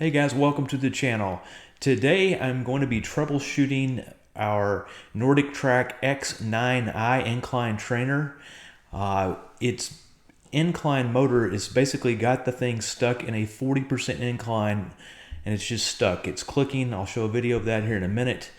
Hey guys, welcome to the channel. Today I'm going to be troubleshooting our NordicTrack X9i Incline trainer. Its incline motor is basically got the thing stuck in a 40% incline and it's just stuck. It's clicking. I'll show a video of that here in a minute.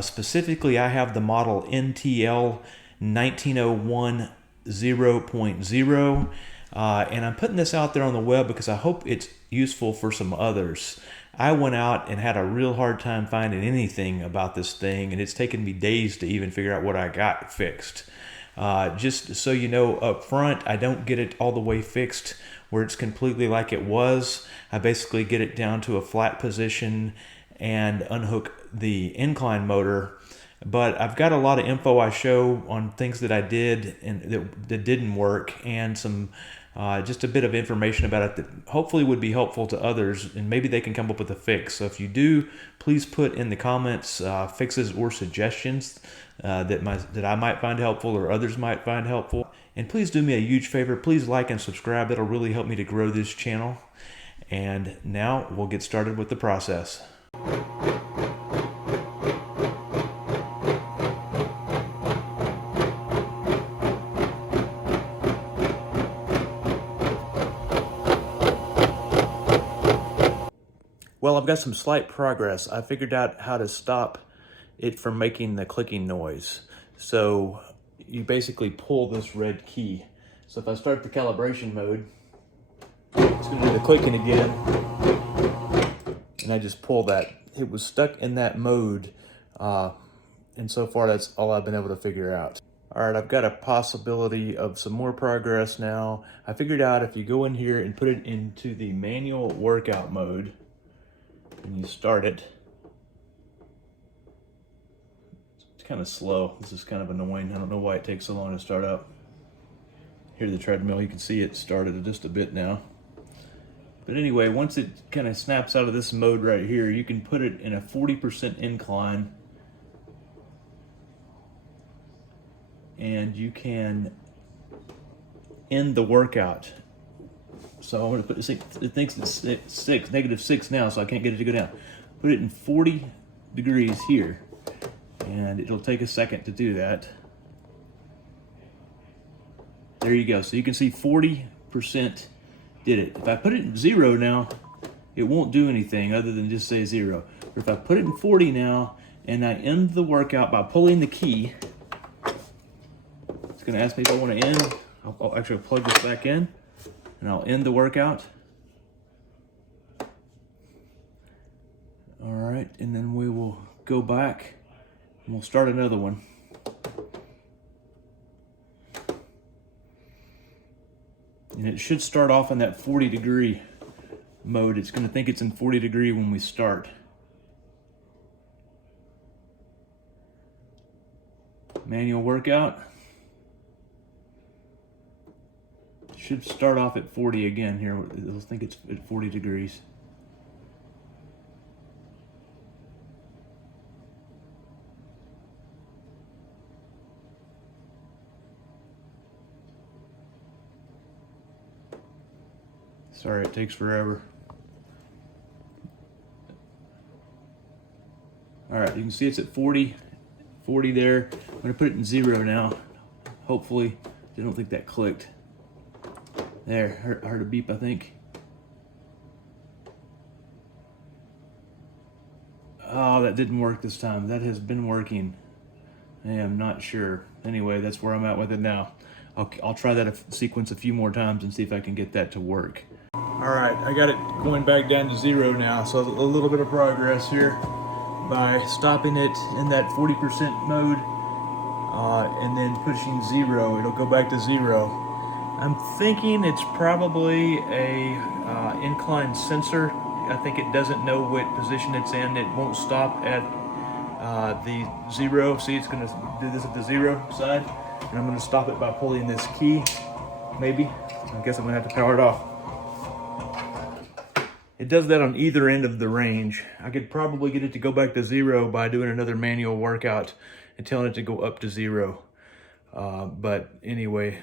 Specifically, I have the model NTL 1901 0.0. And I'm putting this out there on the web because I hope it's useful for some others. I went out and had a real hard time finding anything about this thing, and it's taken me days to even figure out what I got fixed. Just so you know up front, I don't get it all the way fixed where it's completely like it was. I basically get it down to a flat position and unhook the incline motor. But I've got a lot of info I show on things that I did and that didn't work, and some just a bit of information about it that hopefully would be helpful to others, and maybe they can come up with a fix. So if you do, please put in the comments fixes or suggestions that I might find helpful or others might find helpful. And please do me a huge favor. Please like and subscribe. That'll really help me to grow this channel. And now we'll get started with the process. Well, I've got some slight progress. I figured out how to stop it from making the clicking noise. So you basically pull this red key. So if I start the calibration mode, it's going to do the clicking again. And I just pull that. It was stuck in that mode. And so far, that's all I've been able to figure out. All right, I've got a possibility of some more progress now. I figured out if you go in here and put it into the manual workout mode, and you start it, it's kind of slow. This is kind of annoying. I don't know why it takes so long to start up. Here's the treadmill. You can see it started just a bit now. But anyway, once it kind of snaps out of this mode right here, you can put it in a 40% incline, and you can end the workout. So I'm going to put this, it thinks it's -6 now, so I can't get it to go down. Put it in 40 degrees here, and it'll take a second to do that. There you go. So you can see 40% did it. If I put it in 0 now, it won't do anything other than just say 0. But if I put it in 40 now, and I end the workout by pulling the key, it's going to ask me if I want to end. I'll actually plug this back in, and I'll end the workout. All right, and then we will go back and we'll start another one. And it should start off in that 40-degree mode. It's going to think it's in 40-degree when we start. Manual workout. Should start off at 40 again here. It'll think it's at 40 degrees. Sorry, it takes forever. All right, you can see it's at 40 there. I'm gonna put it in 0 now. Hopefully, I don't think that clicked. There, I heard a beep, I think. Oh, that didn't work this time. That has been working. I am not sure. Anyway, that's where I'm at with it now. I'll try that sequence a few more times and see if I can get that to work. All right, I got it going back down to 0 now, so a little bit of progress here by stopping it in that 40% mode and then pushing 0. It'll go back to 0. I'm thinking it's probably a incline sensor. I think it doesn't know what position it's in. It won't stop at the 0. See, it's going to do this at the 0 side, and I'm going to stop it by pulling this key, maybe. I guess I'm going to have to power it off. It does that on either end of the range. I could probably get it to go back to 0 by doing another manual workout and telling it to go up to 0. But anyway,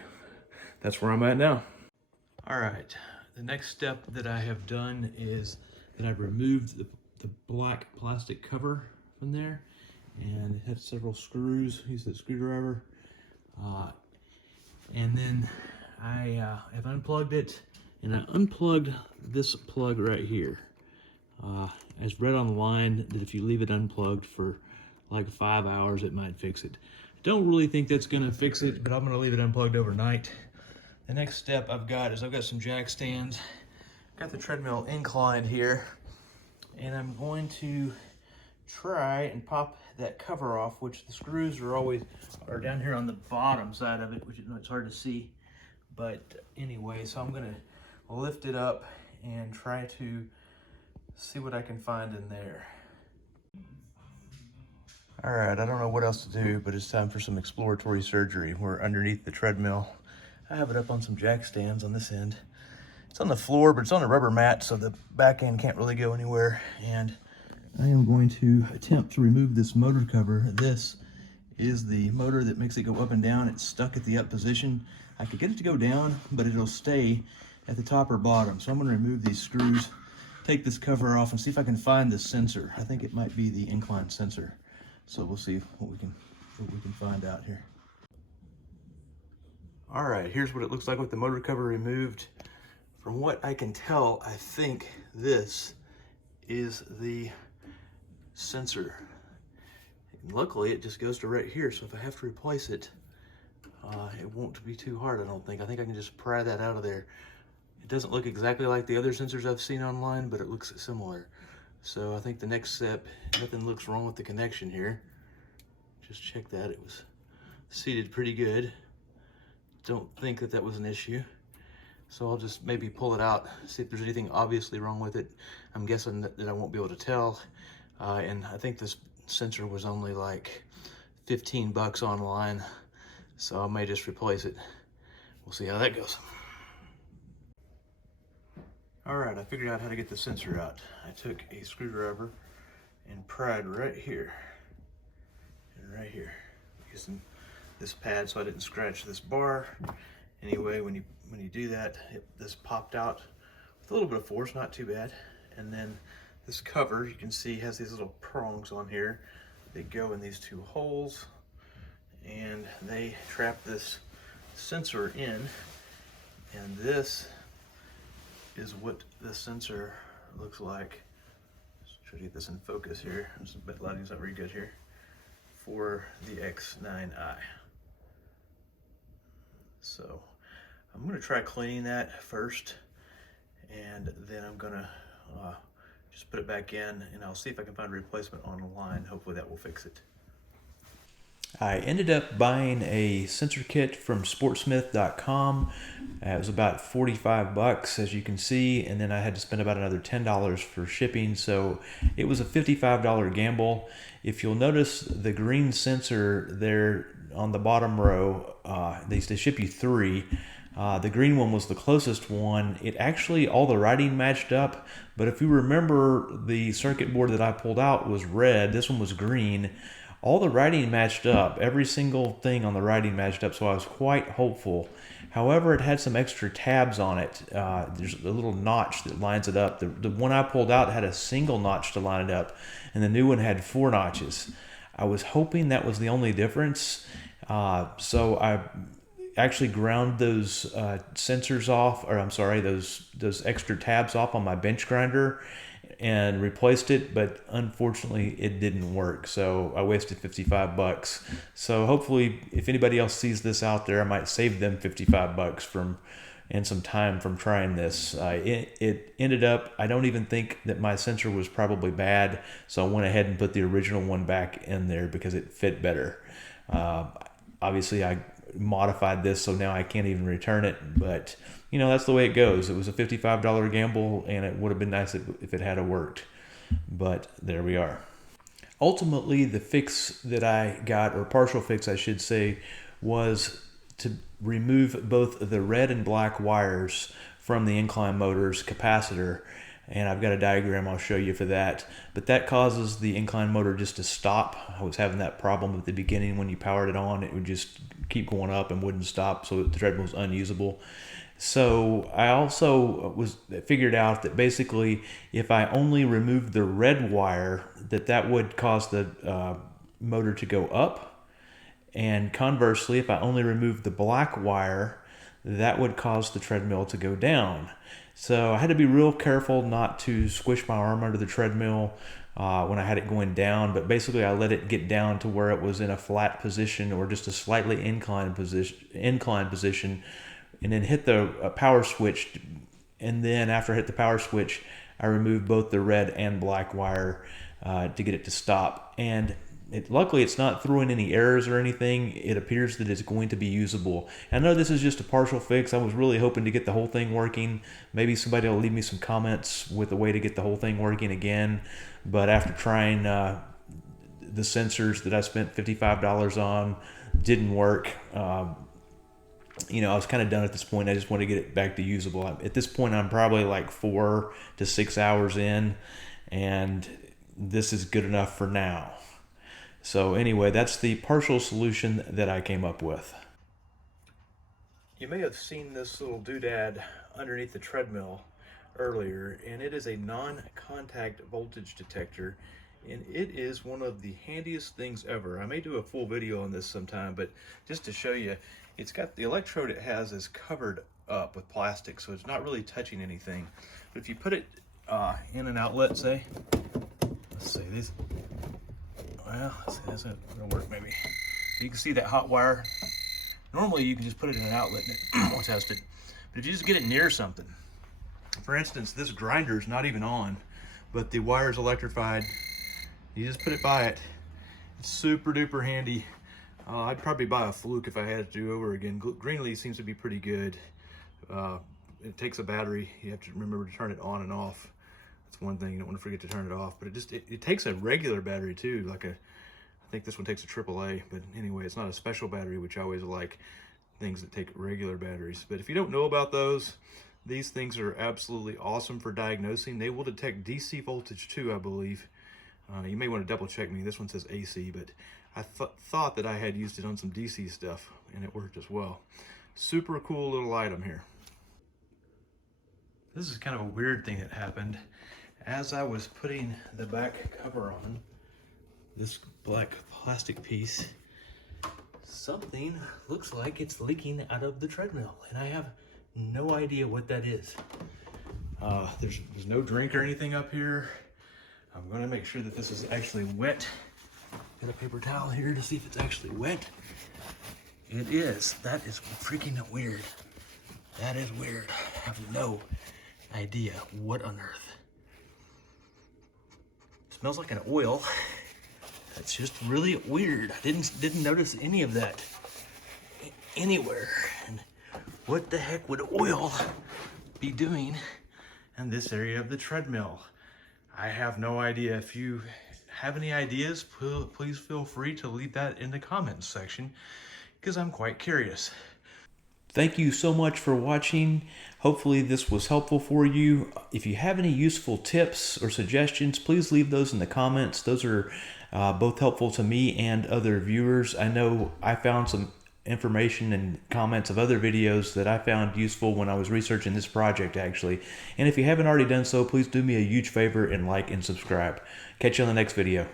that's where I'm at now. All right, the next step that I have done is that I've removed the black plastic cover from there, and it had several screws. Use the screwdriver, and then I have unplugged it, and I unplugged this plug right here. As read on the line that if you leave it unplugged for like 5 hours, it might fix it. Don't really think that's gonna fix it, but I'm gonna leave it unplugged overnight. The next step I've got some jack stands. Got the treadmill incline here, and I'm going to try and pop that cover off, which the screws are down here on the bottom side of it, which it's hard to see. But anyway, so I'm gonna lift it up and try to see what I can find in there. All right, I don't know what else to do, but it's time for some exploratory surgery. We're underneath the treadmill. I have it up on some jack stands on this end. It's on the floor, but it's on a rubber mat, so the back end can't really go anywhere. And I am going to attempt to remove this motor cover. This is the motor that makes it go up and down. It's stuck at the up position. I could get it to go down, but it'll stay at the top or bottom. So I'm gonna remove these screws, take this cover off, and see if I can find the sensor. I think it might be the incline sensor. So we'll see what we can find out here. All right, here's what it looks like with the motor cover removed. From what I can tell, I think this is the sensor. And luckily, it just goes to right here, so if I have to replace it, it won't be too hard, I don't think. I think I can just pry that out of there. It doesn't look exactly like the other sensors I've seen online, but it looks similar. So I think the next step, nothing looks wrong with the connection here. Just check that, it was seated pretty good. Don't think that was an issue. So I'll just maybe pull it out, see if there's anything obviously wrong with it. I'm guessing that I won't be able to tell. And I think this sensor was only like 15 bucks online. So I may just replace it. We'll see how that goes. All right, I figured out how to get the sensor out. I took a screwdriver and pried right here and right here, using this pad so I didn't scratch this bar. Anyway, when you do that, this popped out with a little bit of force, not too bad. And then this cover, you can see, has these little prongs on here. They go in these two holes, and they trap this sensor in. And this is what the sensor looks like. Just try to get this in focus here. This lighting's not very good here. For the X9i. So I'm gonna try cleaning that first, and then I'm gonna just put it back in, and I'll see if I can find a replacement online. Hopefully that will fix it. I ended up buying a sensor kit from sportsmith.com. It was about 45 bucks, as you can see, and then I had to spend about another $10 for shipping, so it was a $55 gamble. If you'll notice the green sensor there on the bottom row, they ship you 3. The green one was the closest one. It actually, all the writing matched up, but if you remember, the circuit board that I pulled out was red, this one was green. All the writing matched up. Every single thing on the writing matched up, so I was quite hopeful. However, it had some extra tabs on it. There's a little notch that lines it up. The one I pulled out had a single notch to line it up, and the new one had 4 notches. I was hoping that was the only difference, so I actually ground those sensors off, or I'm sorry, those extra tabs off on my bench grinder, and replaced it, but unfortunately it didn't work, so I wasted 55 bucks. So hopefully if anybody else sees this out there, I might save them 55 bucks and some time from trying this. It ended up, I don't even think that my sensor was probably bad, so I went ahead and put the original one back in there because it fit better. Obviously I modified this, so now I can't even return it, but you know, that's the way it goes. It was a $55 gamble, and it would have been nice if it had worked, but there we are. Ultimately, the fix that I got, or partial fix I should say, was to remove both the red and black wires from the incline motor's capacitor. and I've got a diagram I'll show you for that. But that causes the incline motor just to stop. I was having that problem at the beginning when you powered it on. It would just keep going up and wouldn't stop, so the treadmill was unusable. So I also figured out that basically if I only removed the red wire, that would cause the motor to go up. And conversely, if I only removed the black wire, that would cause the treadmill to go down. So I had to be real careful not to squish my arm under the treadmill when I had it going down, but basically I let it get down to where it was in a flat position or just a slightly inclined position, and then hit the power switch. And then after I hit the power switch, I removed both the red and black wire to get it to stop. And luckily it's not throwing any errors or anything. It appears that it's going to be usable. I know this is just a partial fix. I was really hoping to get the whole thing working. Maybe somebody will leave me some comments with a way to get the whole thing working again. But after trying the sensors that I spent $55 on, didn't work. I was kind of done at this point. I just want to get it back to usable. At this point, I'm probably like 4 to 6 hours in, and this is good enough for now. So anyway, that's the partial solution that I came up with. You may have seen this little doodad underneath the treadmill earlier, and it is a non-contact voltage detector, and it is one of the handiest things ever. I may do a full video on this sometime, but just to show you, it's got the electrode it has is covered up with plastic, so it's not really touching anything. But if you put it in an outlet, say, let's say this. Well, let's see, that's not gonna work maybe. You can see that hot wire. Normally you can just put it in an outlet and we'll test it. But if you just get it near something, for instance, this grinder is not even on, but the wire is electrified. You just put it by it. It's super duper handy. I'd probably buy a Fluke if I had to do over again. Greenlee seems to be pretty good. It takes a battery. You have to remember to turn it on and off. That's one thing, you don't want to forget to turn it off. But it takes a regular battery too, I think this one takes a AAA, but anyway, it's not a special battery, which I always like things that take regular batteries. But if you don't know about those, these things are absolutely awesome for diagnosing. They will detect DC voltage too, I believe. You may want to double check me. This one says AC, but I thought that I had used it on some DC stuff and it worked as well. Super cool little item here. This is kind of a weird thing that happened. As I was putting the back cover on, this black plastic piece, something looks like it's leaking out of the treadmill, and I have no idea what that is. There's no drink or anything up here. I'm going to make sure that this is actually wet. Got a paper towel here to see if it's actually wet. It is. That is freaking weird. That is weird. I have no idea what on earth. Smells like an oil. That's just really weird. I didn't notice any of that anywhere. And what the heck would oil be doing in this area of the treadmill? I have no idea. If you have any ideas, please feel free to leave that in the comments section, because I'm quite curious. Thank you so much for watching. Hopefully this was helpful for you. If you have any useful tips or suggestions, please leave those in the comments. Those are both helpful to me and other viewers. I know I found some information and comments of other videos that I found useful when I was researching this project actually. And if you haven't already done so, please do me a huge favor and like and subscribe. Catch you on the next video.